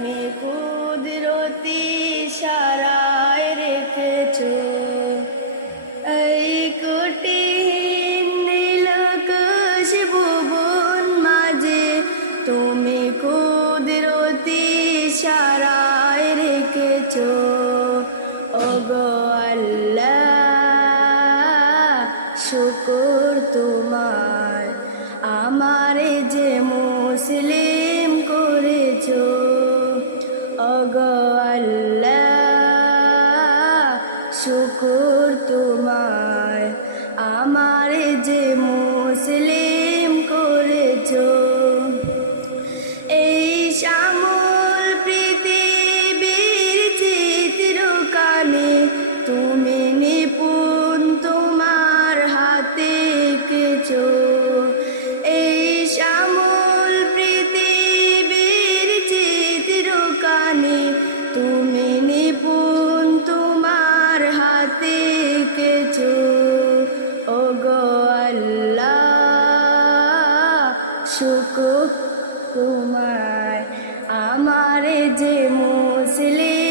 তুমি কুদরতি সারায় রেখেছ। এই কুটি নীল ভুবন মাঝে তুমি কুদরতি সারায় রেখেছ। ওগো শুকুর তোমার। আমার যে মুসলিম চোখ কিছু ওগো আল্লাহ শুকুর তোমায়। আমার যে মুসলিম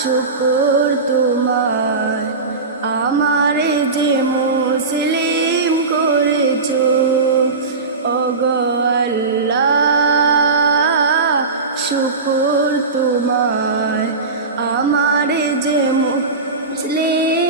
শুকর তোমার আমার যে মুসলিম করেছ আল্লাহ শুকর তোমার আমার যে মুসলিম